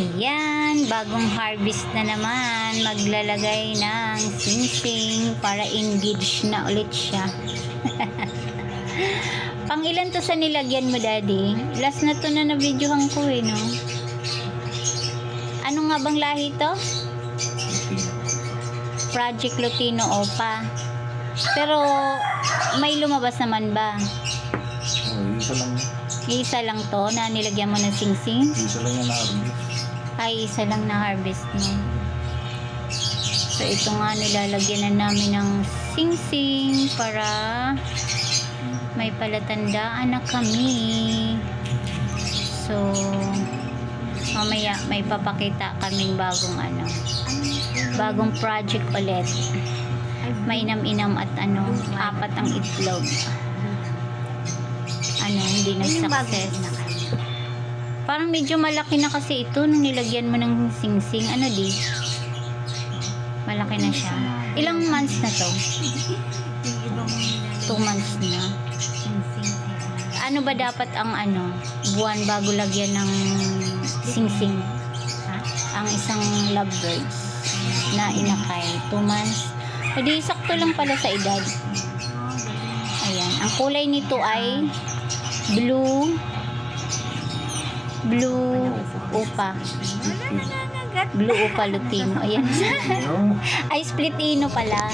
Ayan, bagong harvest na naman. Maglalagay ng singsing para engage na ulit siya. Pang ilan to sa nilagyan mo, Daddy? Last na to na na-videohan ko no? Ano nga bang lahi to? Project Lutino Opa. Pero may lumabas naman ba? Isa lang. Isa lang to na nilagyan mo ng singsing? Isa lang yung na-harvest. Ay, isa lang na harvest mo. So, ito nga nilalagyan na namin ng singsing para may palatandaan na kami. So, mamaya may papakita kaming bagong project ulit. Mainam-inam at apat ang itlog. Hindi na success. Parang medyo malaki na kasi ito nung nilagyan mo ng singsing. Malaki na siya. Ilang months na to? 2 months na. Ano ba dapat ang buwan bago lagyan ng singsing? Ang isang lovebirds na inakay. 2 months. Hindi, sakto lang pala sa edad. Ayan. Ang kulay nito ay blue Opa. Blue Opa Lutino. Ayan. Ay, Splitino pala.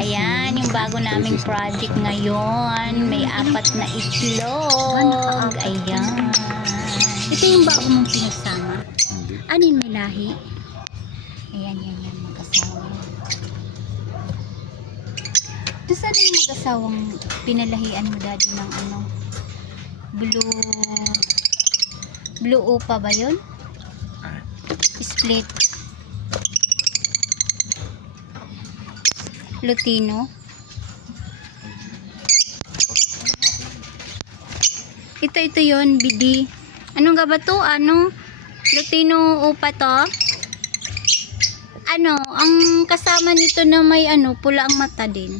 Ayan, yung bago naming project ngayon. May 4 na itlog. Ayan. Ito yung bago mong pinagsama. Anin may lahi? Ayan, yan, mag-asawa. Doon saan yung mag-asawang pinalahian mo, Daddy, ng Blue Opa ba yun? Split Lutino. Ito yun, BD. Ano nga ba to? Lutino Opa to? Ang kasama nito na may pula ang mata din.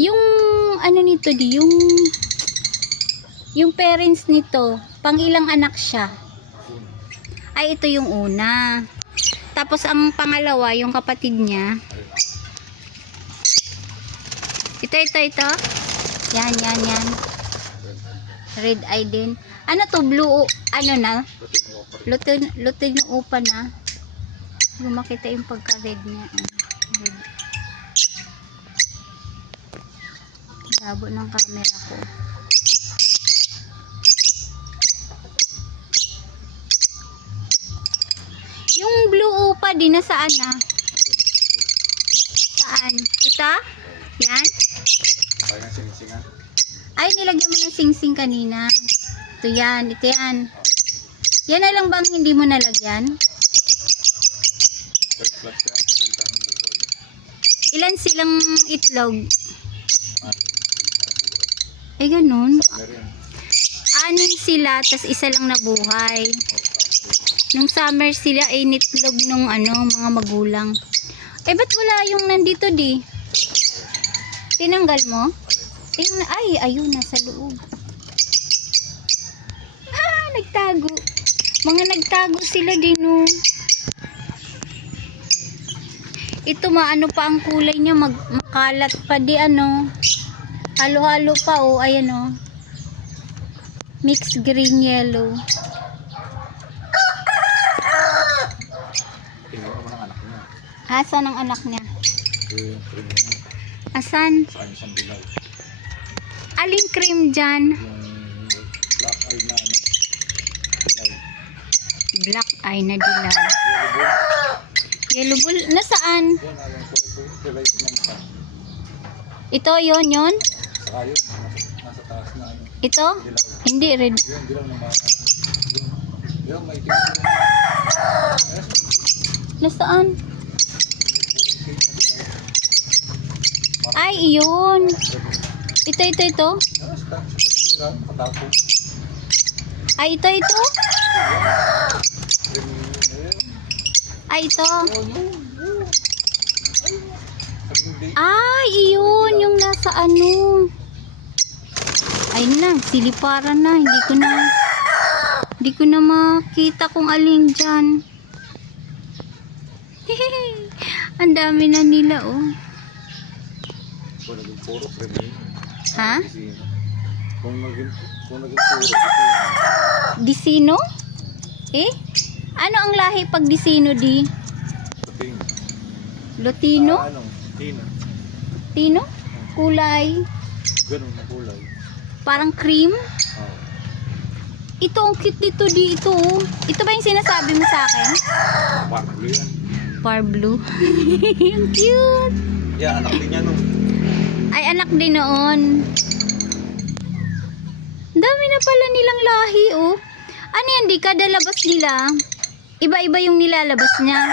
Yung nito yung parents nito, pang ilang anak siya? Ay, ito yung una. Tapos ang pangalawa, yung kapatid niya. Ito. Yan. Red eye din. Ano to? Blue, na? Lutino Opa na. Makita yung pagka-red niya. Red. Labo ng camera ko. Yung Blue Opa din na saan na? Saan? Ito? Yan? Ay, nilagyan mo ng singsing kanina. Ito yan. Yan na lang bang hindi mo nalagyan? Ilan silang itlog? Ay, ganun. 6 sila, tas isa lang nabuhay. Nung summer sila ay nitlog nung mga magulang. Eh, ba't wala yung nandito di? Tinanggal mo? Ayun, nasa loob. Nagtago. Mga nagtago sila din, no. Ito pa ang kulay niya, makalat pa di halo-halo pa ayan mixed green yellow. Asan ang anak niya? Asan? Aling cream dyan? Black eye na dilaw. Yellow bull. Nasaan? Ito, yon. Ito? Hindi, red. Nasaan? Ay, iyon. Ito. Ay, ito. Ay, ito. Ay, iyon. Yung nasa Ayun na, siliparan na. Hindi ko na makita kung alin dyan. Ang dami na nila, oh. Kung naging puro, premium. Ha? Kung naging puro, premium. Disino? Eh? Ano ang lahi pag disino, di? Pating. Lutino? Ano? Tina. Tino? Kulay? Ganun na kulay. Parang cream? Oo. Ito, ang cute dito, di ito, oh. Ito ba yung sinasabi mo sa akin? Parang yan. Far blue. Ang cute. Yeah, anak din niya nung. Ay, anak din noon. Dami na pala nilang lahi, oh. Ano yan, di? Kada labas nila, iba-iba yung nilalabas niya.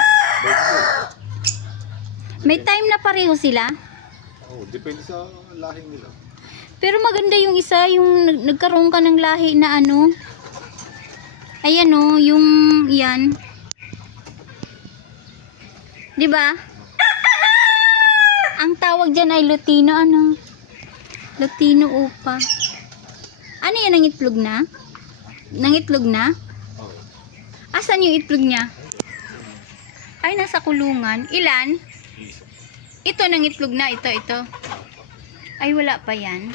May time na pareho sila. Oo, depende sa lahi nila. Pero maganda yung isa, yung nagkaroon ka ng lahi na ano. Ayan, oh, yung yan. 'Di ba? Ang tawag diyan ay Lutino, ano? Lutino upa. Ano yan, nangitlog na? Nangitlog na? Oo. Asan yung itlog niya? Ay, nasa kulungan. Ilan? Iso. Ito, nangitlog na. Ito. Ay, wala pa yan.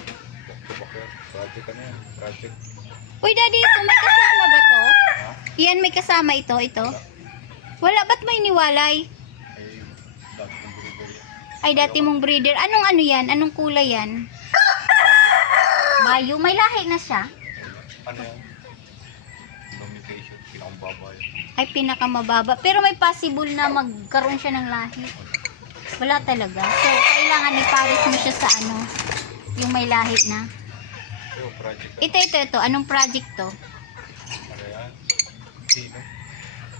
Project ano yan? Project. Uy, daddy, ito, may kasama ba to? Ha? Yan, may kasama ito. Wala, ba't may niwalay? Ay, dati Ay, dati mong mong breeder yan. breeder. Anong ano yan? Anong kulay yan? Bayo. May lahi na siya. Ano yan? Communication. Pinakambaba yan. Ay, pinakamababa. Pero may possible na magkaroon siya ng lahi. Wala talaga. So, kailangan ipares mo siya sa ano, yung may lahi na. Yo, project. Ito. Anong project to? Ano yan? Tino.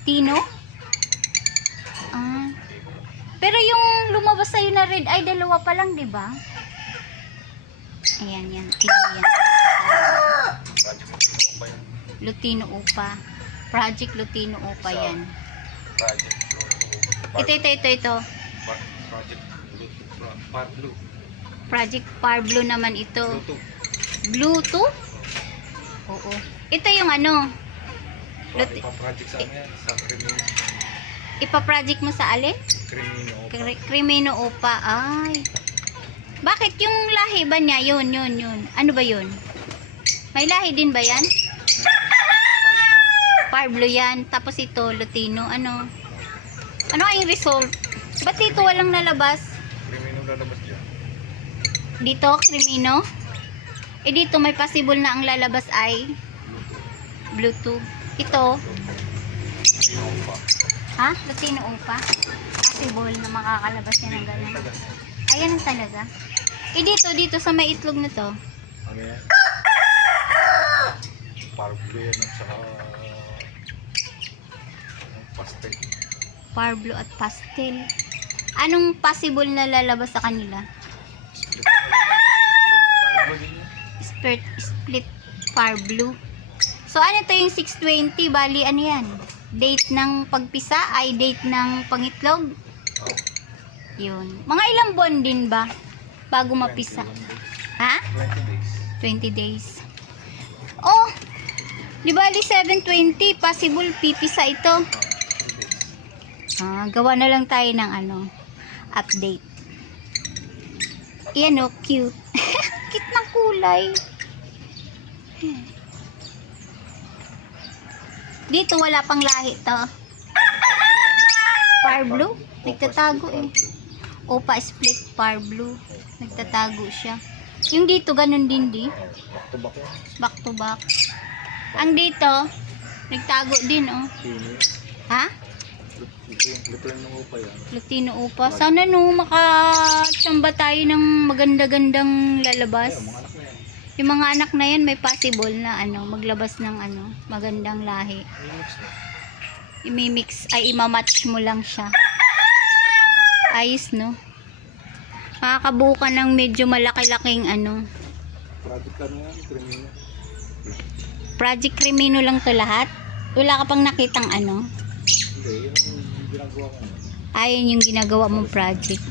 Tino? Ah. Pero yung lumabas sa'yo na red, ay dalawa pa lang, di ba? Ayan, yan. Tino yan. Project Tino pa yan. Lutino Upa. Project Lutino Upa yan. Project Ito. Project Par Blue. Project Parblo naman ito. Bluetooth. Bluetooth? Oo. Ito yung ano, Project sa ano yan? Sa Crimino. ipa-project mo sa alin? Crimino. Crimino Upa. Ay. Bakit yung lahi ba niya? Yun. Ano ba yun? May lahi din ba yan? Parblo yan. Tapos ito, Lutino. Ano ang result? Ba't dito walang nalabas? Crimino lalabas dyan. Dito, Crimino? Eh dito may possible na ang lalabas ay Bluetooth. Ito, Tino pa. ha? Lutino Upa? Possible na makakalabas yan ng ganyan. Ayan talaga. Eh dito sa may itlog na to. Ano yan? Par Blue yan at saka pastel. Parblo at pastel. Anong possible na lalabas sa kanila? Par Blue din yan. Split Parblo. So ano to yung 620? Bali ano yan? Date ng pagpisa ay date ng pangitlog? Oh, Yun. Mga ilang buwan din ba? Bago mapisa. 21 days. Ha? 20 days. 20 days. Oh! Di bali 720. Possible pipisa ito. 2 days. Gawa na lang tayo ng ano, update. Yan o, cute. Cute ng kulay. Dito wala pang lahi to. Parblo? Nagtatago eh. Opa split Parblo. Nagtatago siya. Yung dito ganun din di. Back to back yan. Back to back. Ang dito, nagtago din oh. Tino. Ha? Luto yan ng upa yan. Lutino Upa. Sana no, makachamba tayo ng maganda-gandang lalabas. Mga anak na yan. Yung mga anak na yan, may possible na ano, maglabas ng ano, magandang lahi. Remix na. Imimix, ay imamatch mo lang siya. Ayos, no? Makakabuo ka ng medyo malaki-laking ano. Project ano yan? Crimino. Project Crimino lang to lahat. Wala ka pang nakitang ano. Hindi, yun ang ginagawa ko. Ayun yung ginagawa mong project.